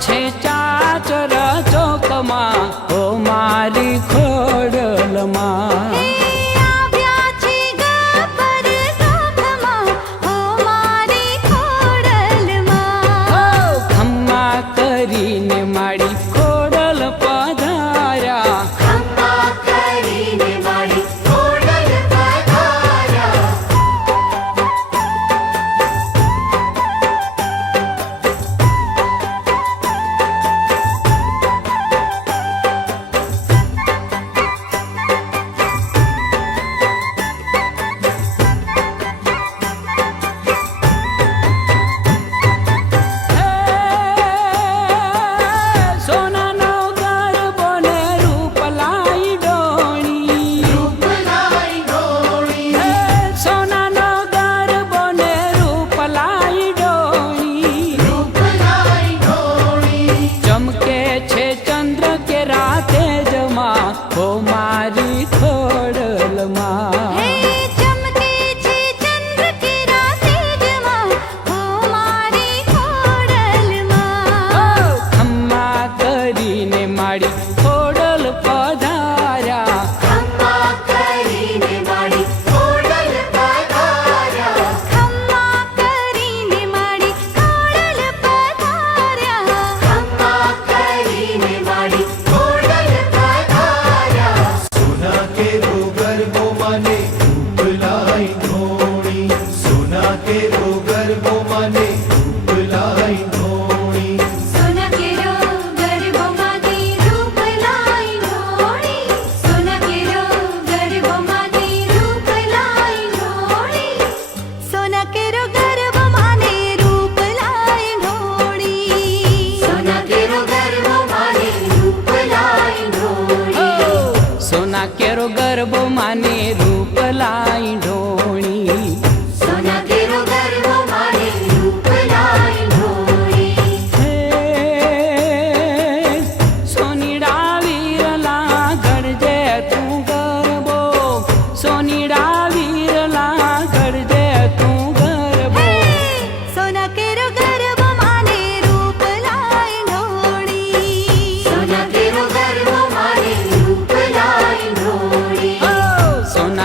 છે ચાચર ચોકમાં ઓ મારી ખોડલમાં કરીને મારી ખોડલ પધાર્યા ખમ્મા કરીને મારી ખોડલ પધાર્યા ઓ મારી ખોડલમાં ચમકે છે ચંદ્ર કે રાતે જમાં ઓ મારી ખોડલમાં ખમ્મા કરીને મારી ખોડલ પધાર્યા ખમ્મા કરીને મારી ખોડલ પધાર્યા ખમ્મા કરીને મારી ખોડલ પધાર્યા ખમ્મા કરીને મારી ખોડલ પધાર્યા सोना के रोगर वो माने रूप लाई धोणी सोना के रोगर वो माने रूप लाई धोणी સોના કેરો ગરબોમાંથી રૂપ લાઈ ઢોળી સોના કેરો ગરબોમાંથી રૂપ લાઈ ઢોળી સોના કેરો ગરબોમાંને રૂપ લાઈ ઢોળી સોના કેરો ગરબોમાંને રૂપ લાઈ ઢોળી સોના કેરો ગરબો માને રૂપ લાઈ ઢોણી સોના કેરો ગરબોમાંને રૂપ લાઈ ઢોળી હે સોનીડા વીરલા ઘડજે તું ગરબો સોનીડા વીરલા ઘડજે તું ગરબો સોના કેરો ગરબોમાંને રૂપ લાઈ ઢોળી સોના કેરો ગરબોમાંને રૂપ લાઈ ઢોળી સોના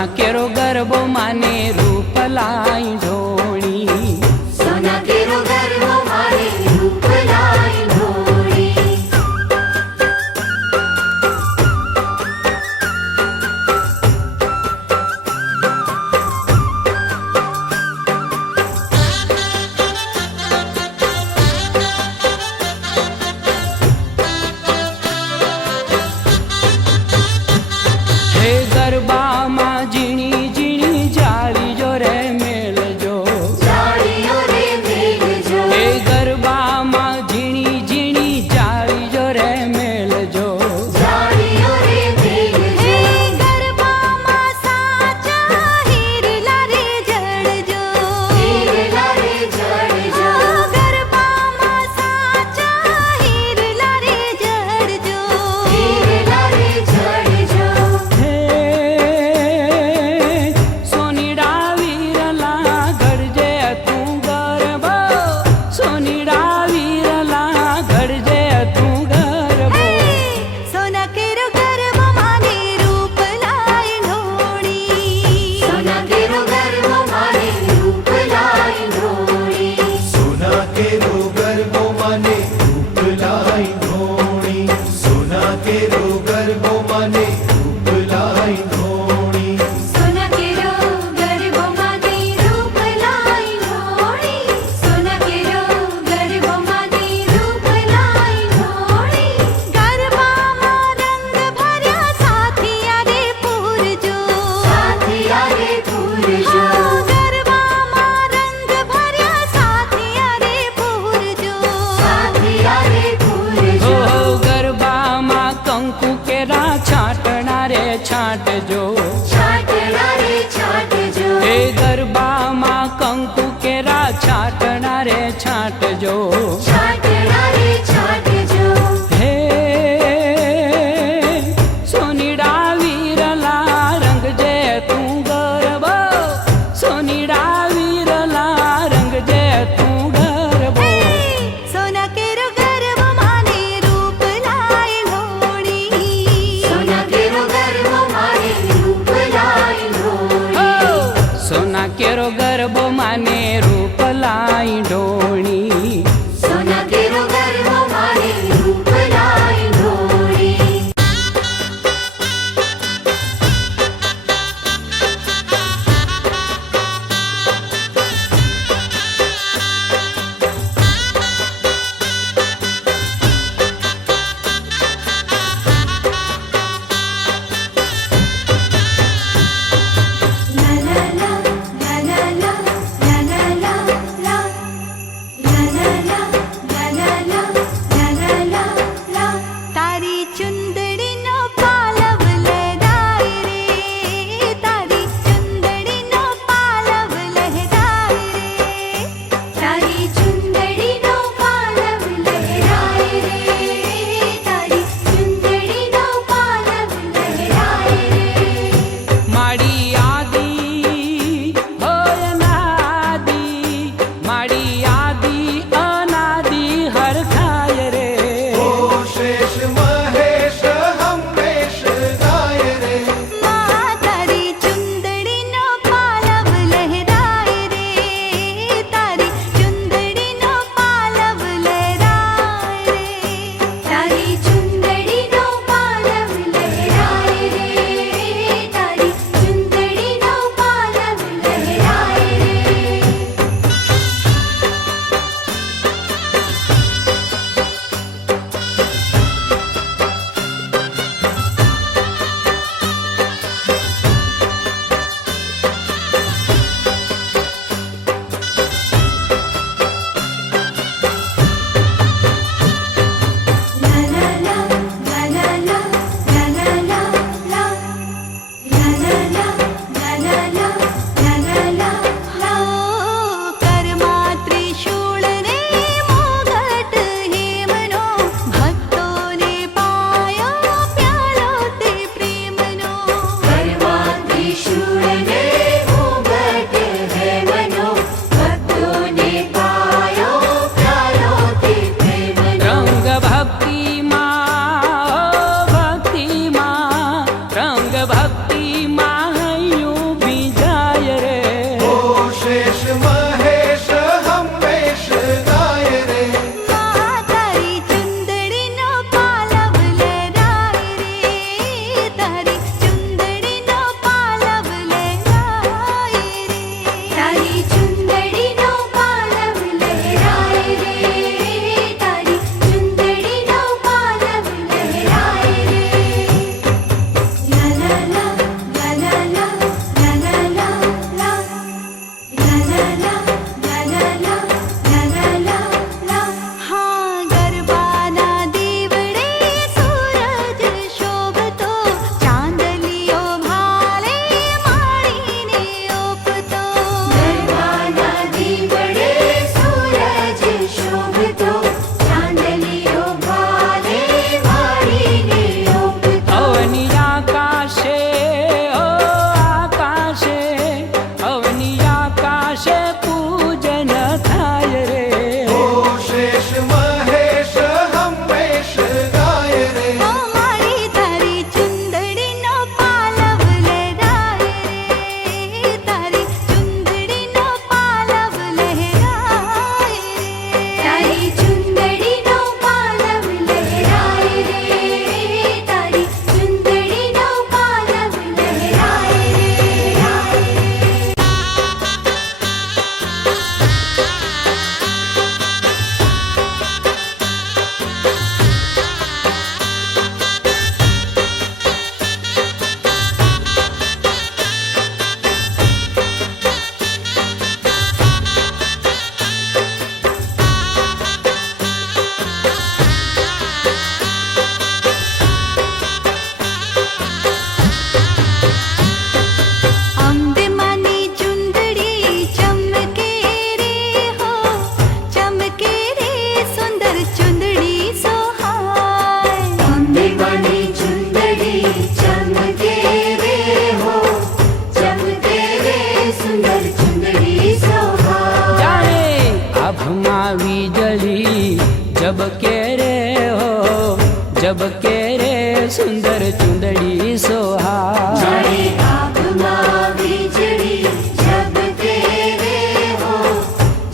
જબકે રે સુંદર ચુંદડી સોહા જાણે આભમાં વીજળી ઝબકે રે હો,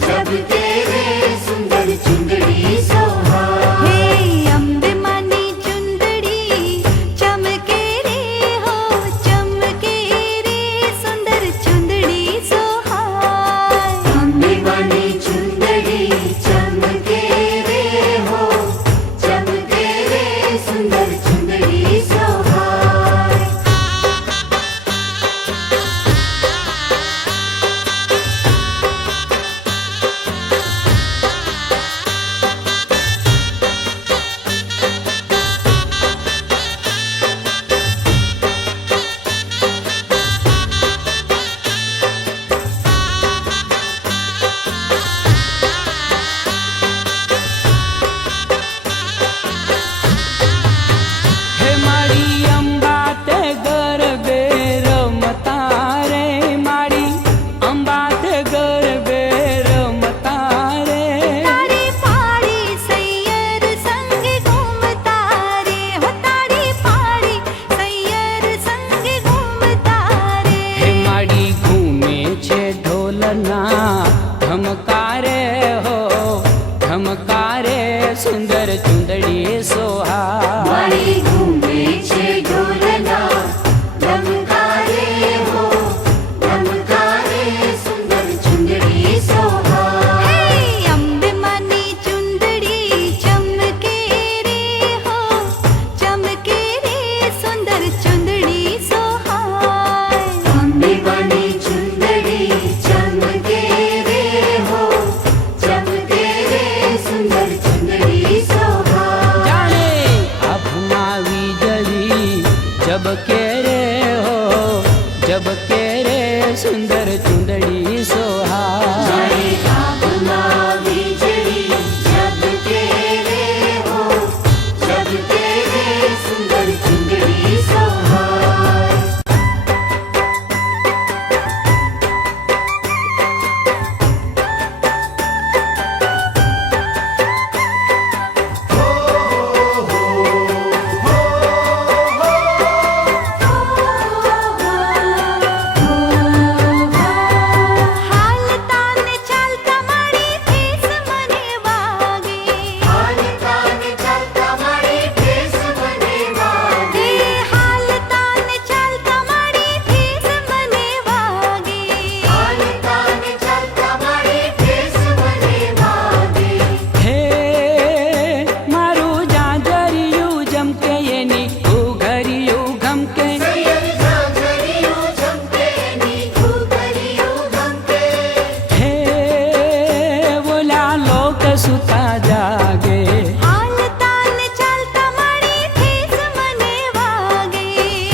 ઝબકે રે સુંદર ચુંદડી સોહા. હે અંબે માની ચુંદડી ચમકે રે હો, ચમકે રે સુંદર ચુંદડી સોહા. અંબે માની ચુંદડી ચમકે રે હો, ચમકે રે સુંદર ચુંદડી સોહા. હે મારી અંબા તે ગરબે રમતા રે મારી અંબા તે ગરબે રમતા રે તારી પાડી સૈયર સંગે ઘૂમતા રે હો, તારી પાડી સૈયર સંગે ઘૂમતા રે. હે મારી ઘૂમે છે ઢોલના ધમકારે હો ધમકારે સુંદર ચુંદડી સોહા મારી ઘૂમે છે ઢોલના ધમકારે હો, ધમકારે સુંદર ચુંદડી સોહા. હે અંબે માની ચુંદડી ચમકે રે હો, ચમકે રે સુંદર ચુંદડી સોહા. અંબે માની ચુંદડી ચમકે રે હો, ચમકે રે સુંદર ચુંદડી સોહા. જાણે આભમાં વીજળી જબકે રે હો જબકે રે સુંદર ચુંદડી સોહા જાણે આભમાં વીજળી ઝબકે રે હો, ઝબકે રે સુંદર ચુંદડી સોહા. હાલતા ને ચાલતા મારી ઠેસ મને વાગે, હાલતા ને ચાલતા મારી ઠેસ મને વાગે. હાલતા ને ચાલતા મારી ઠેસ મને વાગે, હાલતા ને ચાલતા મારી ઠેસ મને વાગે. હે મારું જાજરિયું જમકે એની ઘૂઘરિયું ગમકે સૈયર ઝાંઝરિયું ઝમકે ની ઘૂઘરિયું ગમકે. હે બોલા લોક સુતા જાગે હાલતા ને ચાલતા મારી ઠેસ મને વાગે,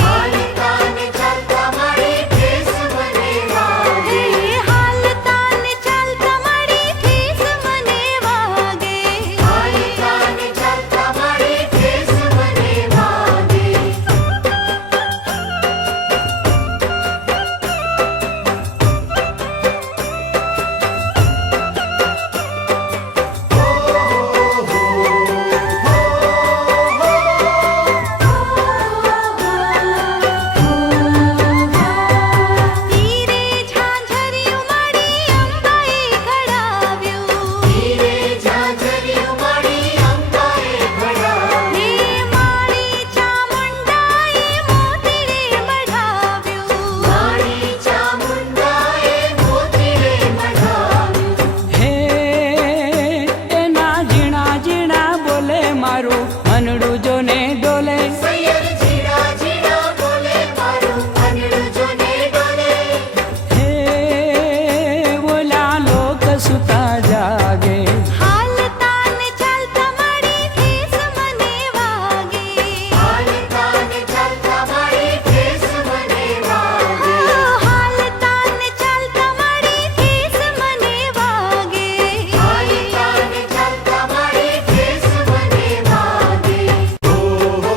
હાલતા ને ચાલતા મારી ઠેસ મને વાગે. હાલતા ને ચાલતા મારી ઠેસ મને વાગે, હાલતા ને ચાલતા મારી ઠેસ મને વાગે. તીરે ઝાંઝરિયું મારી અંબાએ ઘડાવ્યું, તીરે ઝાંઝરિયું મારી અંબાએ ઘડાવ્યું. હે મારી ચામુંડાએ મોતીડે મઢાવ્યું, મારી ચામુંડાએ મોતીડે મઢાવ્યું. હે એના ઝીણા ઝીણા બોલે મારું મનડું જોને ડોલે સૈયર ઝીણા ઝીણા બોલે મારું મનડું જોને ડોલે. હે બોલા લોક સુતા જાગે હાલતા ને ચાલતા મારી ઠેસ મને વાગે, હાલતા ને ચાલતા મારી ઠેસ મને વાગે. હાલતા ને ચાલતા મારી ઠેસ મને વાગે, હાલતા ને ચાલતા મારી ઠેસ મને વાગે. હો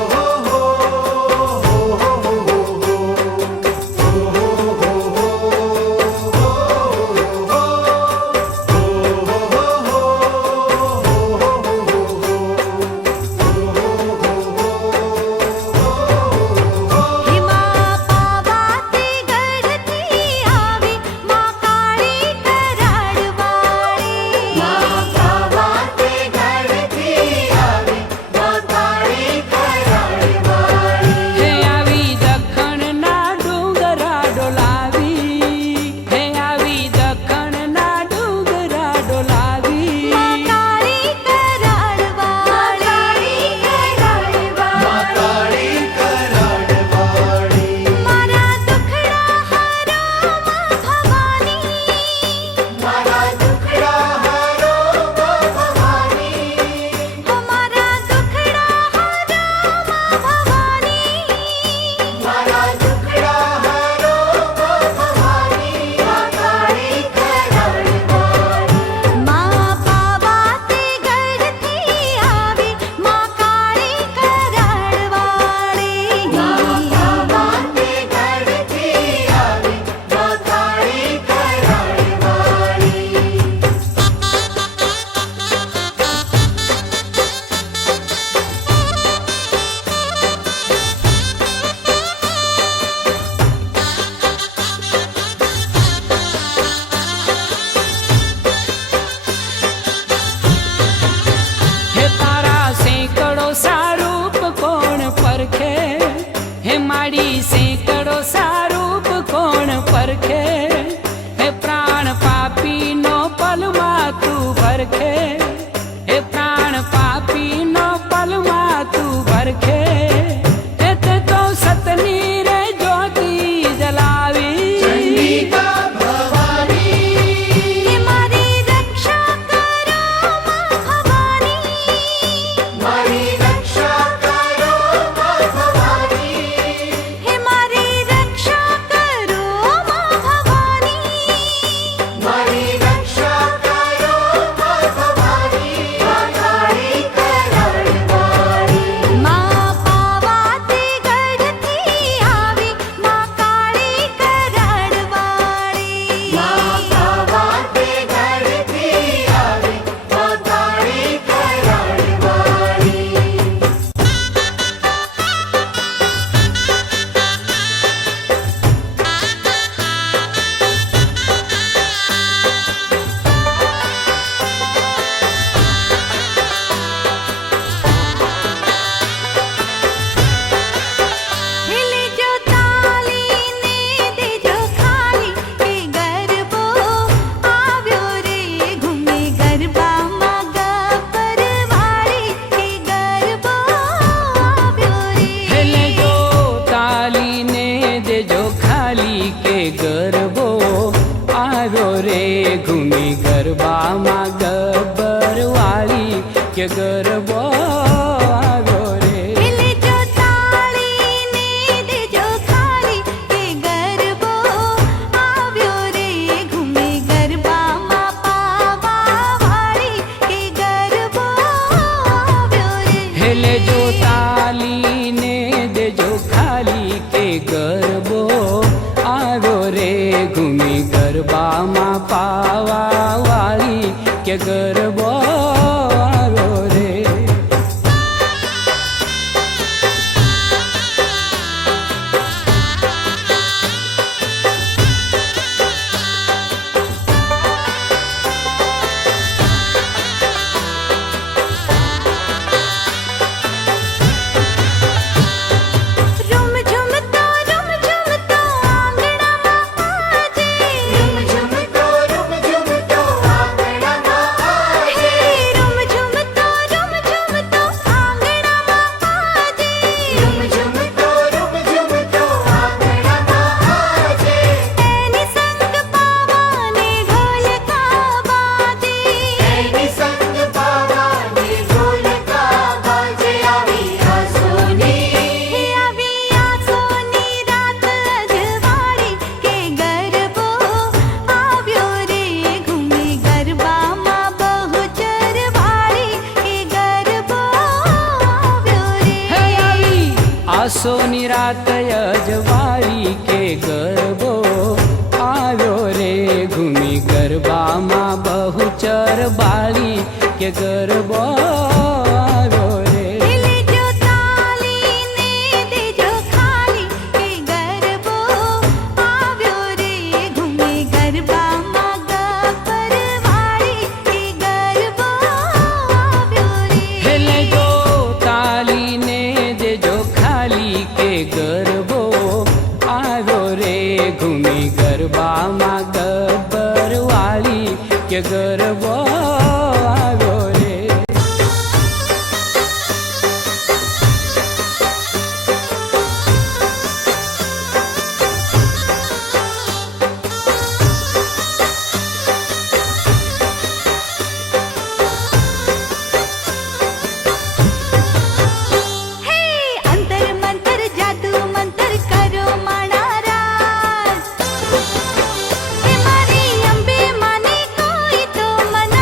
પરખે એ પ્રાણ પાપીનો પલમાં તું ભરખે તે તો સતની રે જ્યોતિ જલાવી ચંડિકા ભવાની હે મારી રક્ષા કરો માં ભવાની મારી રક્ષા કરો માં ભવાની હે મારી રક્ષા કરો માં ભવાની મારી રક્ષા કરો માં ભવાની માતાળી કરાળવાળી માં પાવાથી ગઢથી આવી માં કાળી કરાળવાળી માં પાવાતે ઘરથી આવી માતાળી કરાળવાળી हिले जो તાલી ને દેજો ખાલી કે ગરબો આવ્યો રે ઘૂમે ગરબામાં ગપરવાળી કે ગરબો આવ્યો રે હેલે જો તાલીને દેજો ખાલી કે ગરબો આવ્યો રે ઘૂમી ગરબામાં ગબ્બરવાળી કે ગરબો આવ્યો રે हिले जो તાળી ને દેજો ખાલી કે ગરબો આવ્યો રે ઘૂમે ગરબામાં પાવાવાળી કે ગરબો આવ્યો રે હેલે જો તાલીને દેજો ખાલી કે ગરબો આવ્યો રે ઘૂમી ગરબામાં પાવાવાળી કે ગરબો આવ્યો રે રૂમ ઝુમતો આંગણામાં આજે રૂમ ઝુમતો આંગણામાં આજે રૂમ ઝુમતો આંગણામાં આજે રૂમ ઝુમતો આંગણામાં આજે એની સંગ પાવાને ઢોલકા બાજે એની સંગ પાવાને ઢોલકા બાજે આવી આ સોની હે આવી આ સોની રાત અજવાળી કે ગરબો આવ્યો રે ઘૂમે ગરબામાં બહુ ચરવાળી કે ગરબો આવ્યો હે રે આવી આસોની રાત અજવાળી કે ગરબો આવ્યો રે ઘૂમી ગરબામાં બહુ ચરબાળી કે ગરબો આવ્યો રે हिले जो તાલી ને દેજો ખાલી કે ગરબો આવ્યો રે ઘૂમે ગરબામાં ગપરવાળી કે ગરબો આવ્યો રે હેલે જો તાલીને દેજો ખાલી કે ગરબો આવ્યો રે ઘૂમી ગરબામાં ગબ્બરવાળી કે ગરબો આવ્યો રે હે અંતર મંતર જાદુ મંતર કરો માણા રાજ હે મારી અંબે માને કોઈ તો મન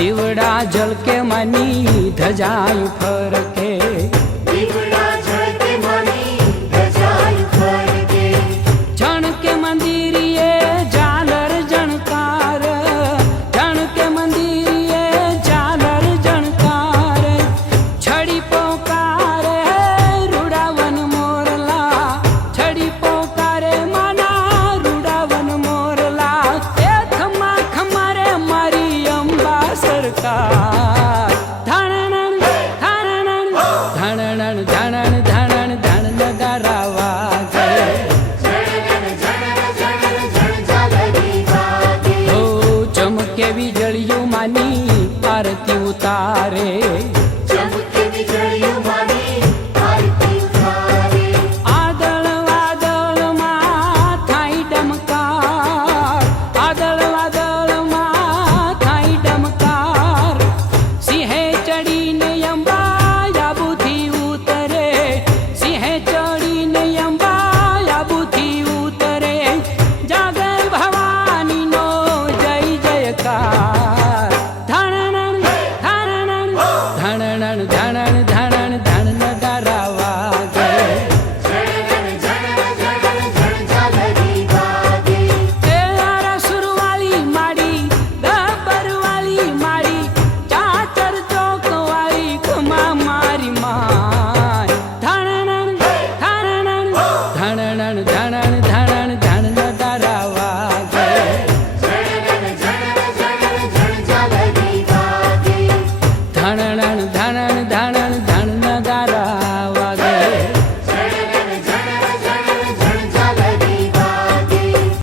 દીવડા ઝલકે માની ધજાઈ ફરકે દીવડા ઝળકે માની ધજાઈ ફરકે જણકે મંદિરીએ ઝાલર જણકાર જણકે મંદિરીએ ઝાલર જણકાર છડી પોકારે રૂડાવન મોરલા છડી પોકારે માના રૂડાવન મોરલા એ ખમા ખમારે મારી અંબા સરકાર ધણણ ધણણ ધણણ ધણણ ધણણ ધણ નગારા વાગે ઝાલરી વાગે ઓ ચમકે વીજળીઓ માની આરતી ઉતારે ચમકે વીજળીઓ